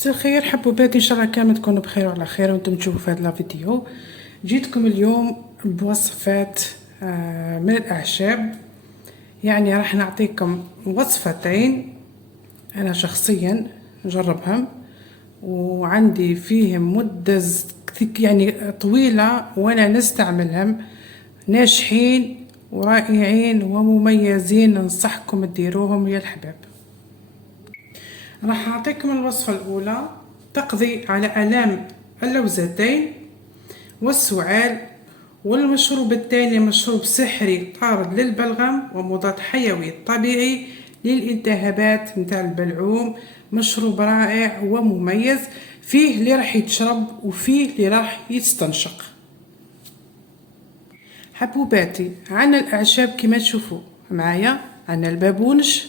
مساء الخير حبوباتي، ان شاء الله كامل تكونوا بخير وعلى خير وانتم تشوفوا في هذا الفيديو. جيتكم اليوم بوصفات من الاعشاب. يعني راح نعطيكم وصفتين انا شخصيا نجربهم وعندي فيهم مدة يعني طويلة وانا نستعملهم، ناجحين ورائعين ومميزين، ننصحكم تديروهم يا الحباب. راح أعطيكم الوصفة الأولى تقضي على آلام اللوزتين والسعال، والمشروب الثاني مشروب سحري طارد للبلغم ومضاد حيوي طبيعي للالتهابات متاع البلعوم. مشروب رائع ومميز، فيه اللي راح يتشرب وفيه اللي راح يستنشق. حبوباتي، عنا الأعشاب كما تشوفوا معايا، عنا البابونج،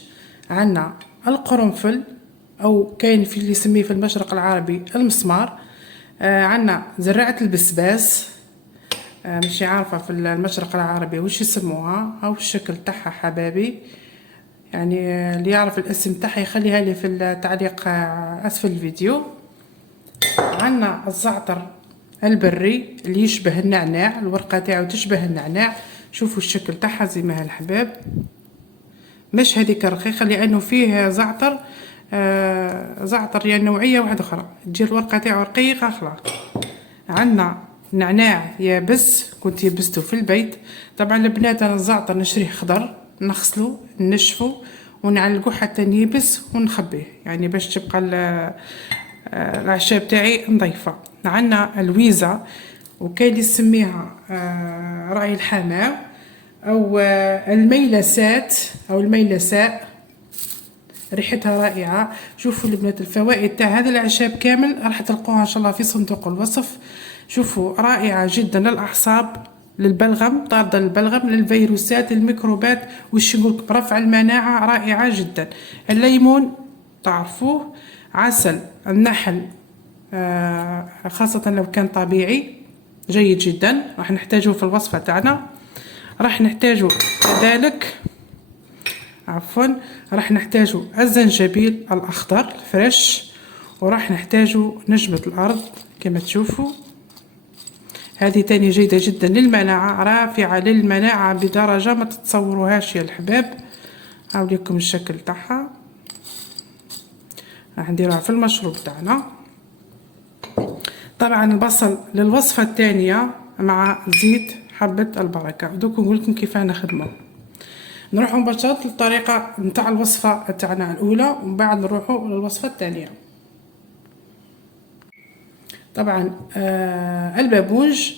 عنا القرنفل او كاين في اللي يسميه في المشرق العربي المسمار، عندنا زرعه البسباس، ماشي عارفه في المشرق العربي واش يسموها او الشكل تاعها حبابي، يعني اللي يعرف الاسم تاعها يخليها لي في التعليق اسفل الفيديو. عندنا الزعتر البري اللي يشبه النعناع، الورقه تاعو تشبه النعناع، شوفوا الشكل تاعها زي ما الحباب، مش هذيك الرقيقه لانه فيه زعتر، زعتر يعني نوعيه واحده اخرى، تجي الورقه تاعو رقيقه خلاص. عندنا نعناع يابس، كنت يبسته في البيت. طبعا البنات انا الزعتر نشريه خضر، نغسلو نشفو ونعلقو حتى يبس ونخبيه، يعني باش تبقى الاعشاب تاعي نظيفه. عندنا الويزه وكاين اللي يسميها راعي الحمام او الميلسات او الميلساء، ريحتها رائعه. شوفوا البنات الفوائد تاع هذا الاعشاب كامل راح تلقوها ان شاء الله في صندوق الوصف. شوفوا رائعه جدا للاعصاب، للبلغم، طارده للبلغم، للفيروسات، الميكروبات، وش نقول رفع المناعه، رائعه جدا. الليمون تعرفوه، عسل النحل خاصه لو كان طبيعي جيد جدا، راح نحتاجه في الوصفه تاعنا. راح نحتاجه كذلك راح نحتاجه الزنجبيل الاخضر الفريش، وراح نحتاجه نجمة الارض كما تشوفوا، هذه تاني جيدة جدا للمناعة، رافعة للمناعة بدرجة ما تتصوروهاش يا الحباب. هاوليكم الشكل تاعها، راح نديرها في المشروب تاعنا. طبعا البصل للوصفة الثانية مع زيت حبة البركة. دوك نقول لكم كيف نخدمه. نروحوا مباشرة للطريقة نتاع الوصفة تاعنا الأولى ومن بعد نروحوا للوصفة الثانية. طبعا البابونج،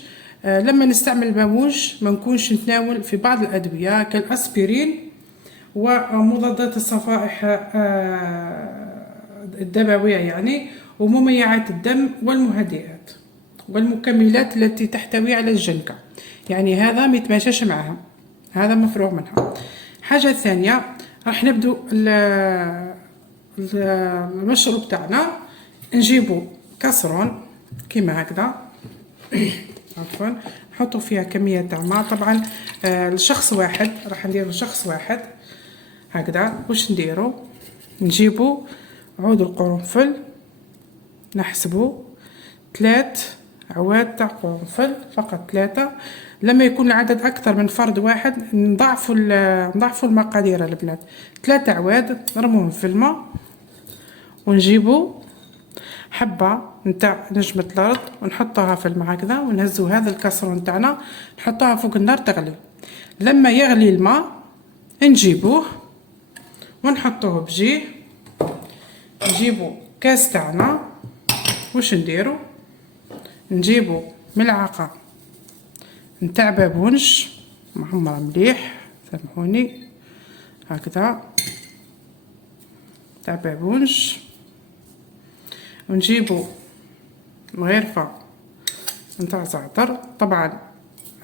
لما نستعمل البابونج ما نكونش نتناول في بعض الأدوية كالأسبرين ومضادات الصفائح الدموية يعني، ومميعات الدم والمهدئات والمكملات التي تحتوي على الجنكة، يعني هذا ما يتماشاش معها، هذا مفروغ منها. حاجة ثانية راح نبدو المشروب تاعنا، نجيبو كاسرون كيما هكذا عفوا، نحطو فيها كمية تاع ماء. طبعا لشخص واحد راح نديرو شخص واحد هكذا. واش نديرو؟ نجيبو عود القرنفل، نحسبو 3 عواد تاع قرنفل، فقط 3. لما يكون العدد اكثر من فرد واحد نضاعفوا المقادير البنات. 3 عواد نرموهم في الماء، ونجيبو حبه نتاع نجمه الارض ونحطوها في الماء هكذا، ونهزو هذا الكاسرون تاعنا نحطوها فوق النار تغلي. لما يغلي الماء نجيبوه ونحطوه بجيه. نجيبو كاس تاعنا، واش نديرو؟ نجيبو ملعقه نتاع بابونج محمره مليح، سامحوني هكذا تاع بابونج، ونجيبو مغرفه نتاع زعتر. طبعا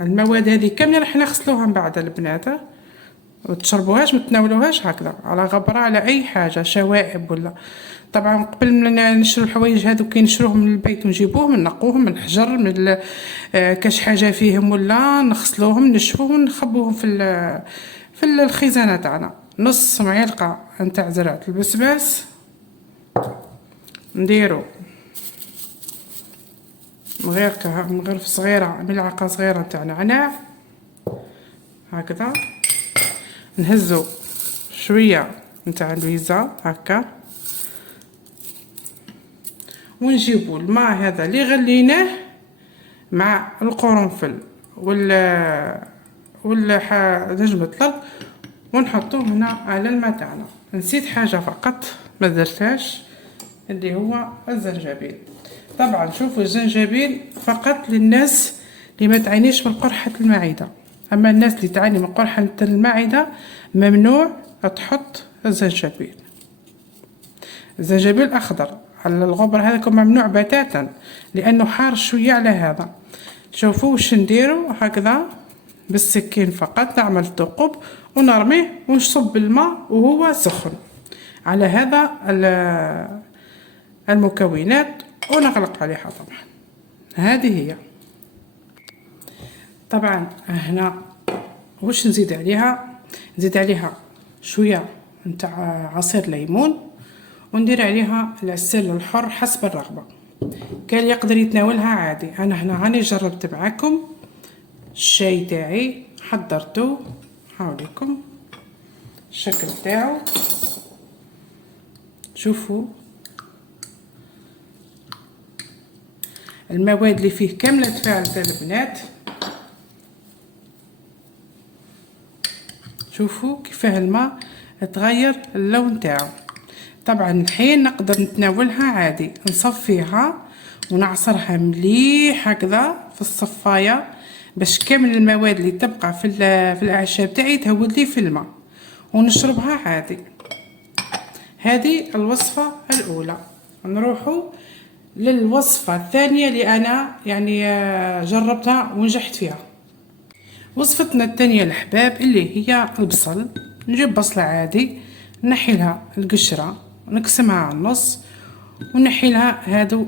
المواد هذه كامله راح نغسلوها من بعد البنات، وتشربوهاش ما تناولوهاش هكذا على غبره على اي حاجه شوائب ولا. طبعا قبل ما نشرو الحوايج هذو كي نشروهم من البيت ونجيبوهم نقوهم من الحجر من كاش حاجه فيهم ولا نغسلوهم نشفوهم ونخبوهم في الخزانه تاعنا. نص معلقه نتاع زرعه البسباس، نديرو مغرف صغيره، ملعقه صغيره تاع نعناع هكذا. نهزو شويه نتاع اللويزه هكا، ونجيبو الماء هذا اللي غليناه مع القرنفل ولا نجم الطلق، ونحطوه هنا على الماء تاعنا. نسيت حاجه فقط ما درتهاش، اللي هو الزنجبيل. طبعا شوفوا الزنجبيل فقط للناس اللي ما تعانيش من قرحه المعده، اما الناس اللي تعاني من قرحه المعده ممنوع تحط الزنجبيل. الزنجبيل اخضر على الغبر هذاك ممنوع بتاتا، لانه حار شويه على هذا. شوفوا واش نديرو هكذا بالسكين فقط، نعمل ثقب ونرميه ونصب الماء وهو سخن على هذا المكونات، ونغلق عليها. طبعا هذه هي. طبعا هنا واش نزيد عليها؟ نزيد عليها شويه نتاع عصير ليمون، وندير عليها العسل الحر حسب الرغبه. كان يقدر يتناولها عادي. انا هنا راني جربت معاكم الشاي تاعي، حضرته هاوليكم الشكل تاعو. شوفوا المواد اللي فيه كامله تفاعلت البنات. شوفوا كيفاه الماء تغير اللون تاعو. طبعا الحين نقدر نتناولها عادي، نصفيها ونعصرها مليح هكذا في الصفايه باش كامل المواد اللي تبقى في الاعشاب تاعي تهود لي في الماء، ونشربها عادي. هذه الوصفه الاولى. نروحوا للوصفه الثانيه اللي انا يعني جربتها ونجحت فيها. وصفتنا الثانيه الاحباب اللي هي البصل. نجيب بصله عادي، نحي لها القشره ونقسمها على النص، ونحي لها هادو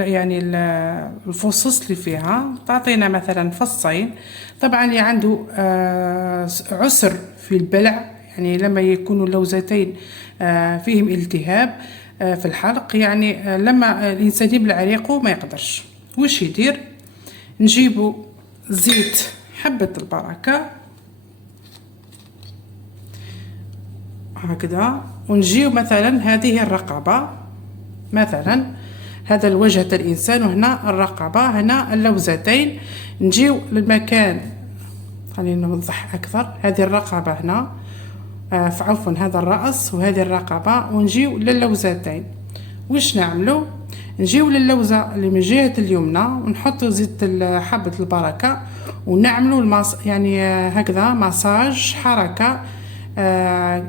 يعني الفصوص اللي فيها. تعطينا مثلا فصين. طبعا اللي عنده عسر في البلع، يعني لما يكونوا اللوزتين فيهم التهاب في الحلق، يعني لما الانسان يبلع ريقه ما يقدرش، واش يدير؟ نجيبوا زيت حبة البركة هكذا، ونجيو مثلا هذه الرقبة، مثلا هذا الوجه الإنسان، وهنا الرقبة، هنا اللوزتين. نجيو للمكان، خلينا نوضح أكثر. هذه الرقبة هنا، عفوا هذا الرأس وهذه الرقبة، ونجيو للوزتين. واش نعملو؟ نجيو للوزة اللي من جهة اليمنى ونحطو زيت حبة البركة، ونعملو يعني هكذا مساج، حركة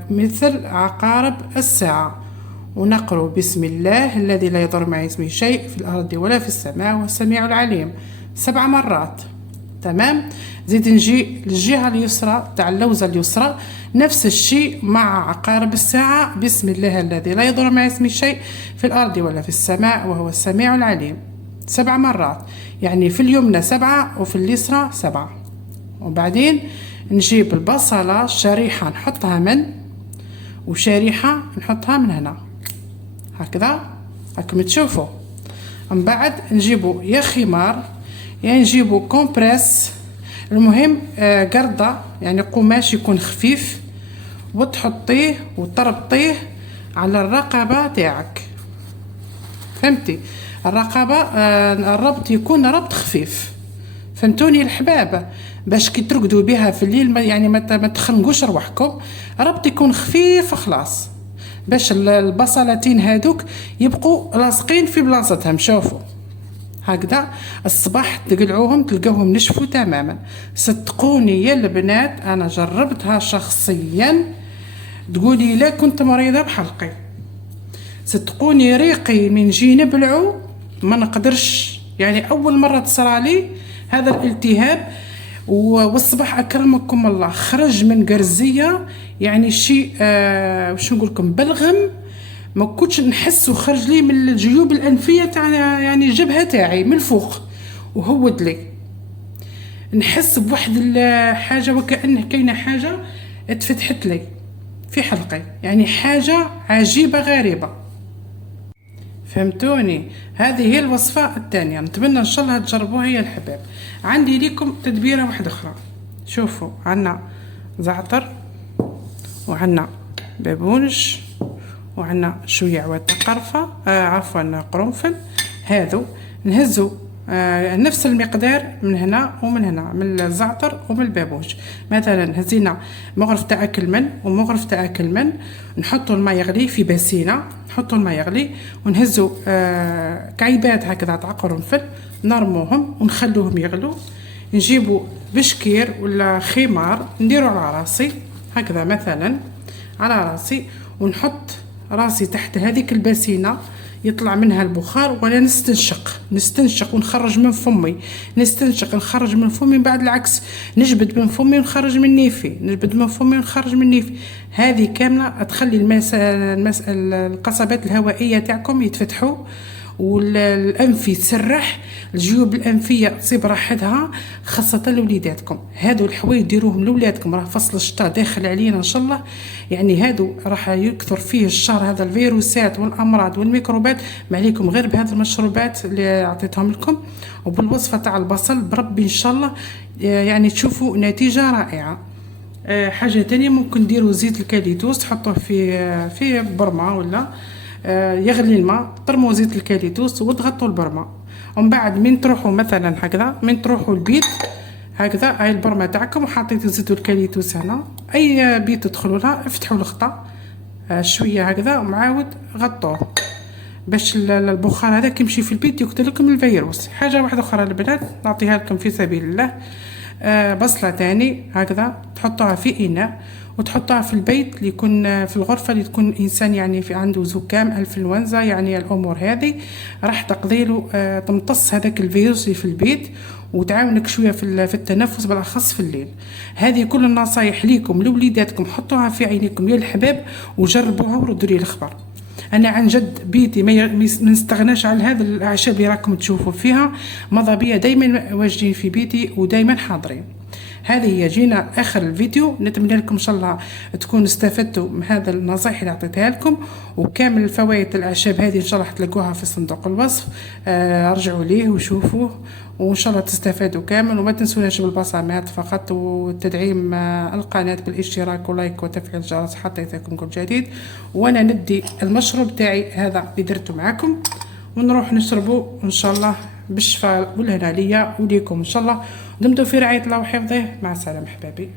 مثل عقارب الساعة، ونقرأ بسم الله الذي لا يضر مع اسمه شيء في الأرض ولا في السماء والسميع العليم 7 مرات. تمام. زيد نجي للجهة اليسرى تاع اللوزة اليسرى، نفس الشيء مع عقارب الساعة، بسم الله الذي لا يضر مع اسمه شيء في الأرض ولا في السماء وهو السميع العليم 7 مرات. يعني في اليمنى 7 وفي اليسرى 7. وبعدين نجيب البصلة شريحة نحطها من، وشريحة نحطها من هنا هكذا راكم تشوفوا. من بعد نجيبوا يا خمار يعني نجيبوا كومبريس، المهم قردة يعني قماش يكون خفيف، وتحطيه وتربطيه على الرقبة تاعك. فهمتي؟ الرقبة الربط يكون ربط خفيف، فهمتوني الحباب؟ باش كي ترقدوا بها في الليل يعني ما تخنقوش روحكم، ربط يكون خفيف خلاص، باش البصلتين هادوك يبقوا لاصقين في بلاصتهم. شوفوا هكذا الصباح تقلعوهم تلقاوهم نشفوا تماما. صدقوني يا البنات انا جربتها شخصيا، تقولي لا كنت مريضه بحلقي. صدقوني ريقي من جي نبلعو ما نقدرش، يعني اول مره تصرى لي هذا الالتهاب، والصباح اكرمكم الله خرج من قرزيه يعني شيء واش نقول لكم بلغم، ما كنتش نحس، وخرج لي من الجيوب الانفيه تاع يعني الجبهه تاعي من الفوق، وهود لي نحس بواحد الحاجه وكأنه كاينه حاجه اتفتحت لي في حلقي، يعني حاجه عجيبه غريبه. فهمتوني؟ هذه هي الوصفة الثانية، نتمنى ان شاء الله تجربوها يا الحباب. عندي ليكم تدبيرة واحدة اخرى. شوفوا، عندنا زعتر وعندنا بابونج وعندنا شويه عواد قرفه، عفوا قرنفل. هذو نهزو نفس المقدار من هنا ومن هنا، من الزعتر ومن البابونج. مثلا هزينا مغرف تاع اكل من ومغرف تاع اكل من، نحطوا الماء يغلي في باسينه، نحطوا الماء يغلي ونهزو كعيبات هكذا تاع قرنفل، نرموهم ونخلوهم يغلوا. نجيبوا بشكير ولا خمار نديرو على راسي هكذا، مثلا على راسي، ونحط راسي تحت هذيك الباسينه، يطلع منها البخار، ولا نستنشق ونخرج من فمي، نستنشق نخرج من فمي، بعد العكس نجبد من فمي ونخرج من نيفي، نجبد من فمي ونخرج من نيفي. هذه كامله تخلي القصبات الهوائيه تاعكم يتفتحوا، والانف يتسرح، الجيوب الانفيه تصيب راحتها، خاصه لوليداتكم. هادو الحوايج ديروهم لولادكم، راه فصل الشتاء داخل علينا ان شاء الله، يعني هادو راح يكثر فيه الشهر هذا الفيروسات والامراض والميكروبات. ما عليكم غير بهذه المشروبات اللي عطيتهم لكم، وبالوصفه تاع البصل بربي ان شاء الله يعني تشوفوا نتيجه رائعه. حاجه تانية ممكن ديروا زيت الكاليتوس، تحطوه في برمه ولا يغلي الماء، ترموا زيت الكاليتوس وتغطوا البرمه، ومن بعد من تروحوا مثلا هكذا، من تروحوا البيت هكذا، هاي البرمه تاعكم وحطيتوا زيت الكاليتوس هنا، اي بيت تدخلوا لها افتحوا الغطاء شويه هكذا ومعاود غطوه، باش البخار هذا كيمشي في البيت يقتل لكم الفيروس. حاجه واحده اخرى البنات نعطيها لكم في سبيل الله، بصله تاني هكذا تحطوها في اناء وتحطها في البيت اللي يكون في الغرفه اللي تكون انسان يعني في عنده زكام انفلونزا، يعني الامور هذه راح تقضي له تمتص هذاك الفيروس اللي في البيت، وتعاونك شويه في التنفس بالاخص في الليل. هذه كل النصايح ليكم لوليداتكم، حطوها في عينيكم يا الحباب وجربوها وردوا لي الخبر. انا عن جد بيتي ما نستغناش على هذا الاعشاب اللي راكم تشوفوا فيها، ماذا بيا دائما واجدين في بيتي ودائما حاضرين. هذه هي جينا اخر الفيديو، نتمنى لكم ان شاء الله تكونوا استفدتوا من هذا النصائح اللي عطيتها لكم، وكامل الفوائد الاعشاب هذه ان شاء الله تلقوها في صندوق الوصف، ارجعوا ليه وشوفوه وان شاء الله تستفادوا كامل. وما تنسوناش بالبصمات فقط، وتدعيم القناه بالاشتراك ولايك وتفعيل الجرس حتى ياتيكم كل جديد. وانا ندي المشروب تاعي هذا اللي درته معكم ونروح نشربه ان شاء الله بالشفاء والهنا ليا وليكم ان شاء الله. دمتم في رعايه الله وحفظه، مع السلامه حبايبي.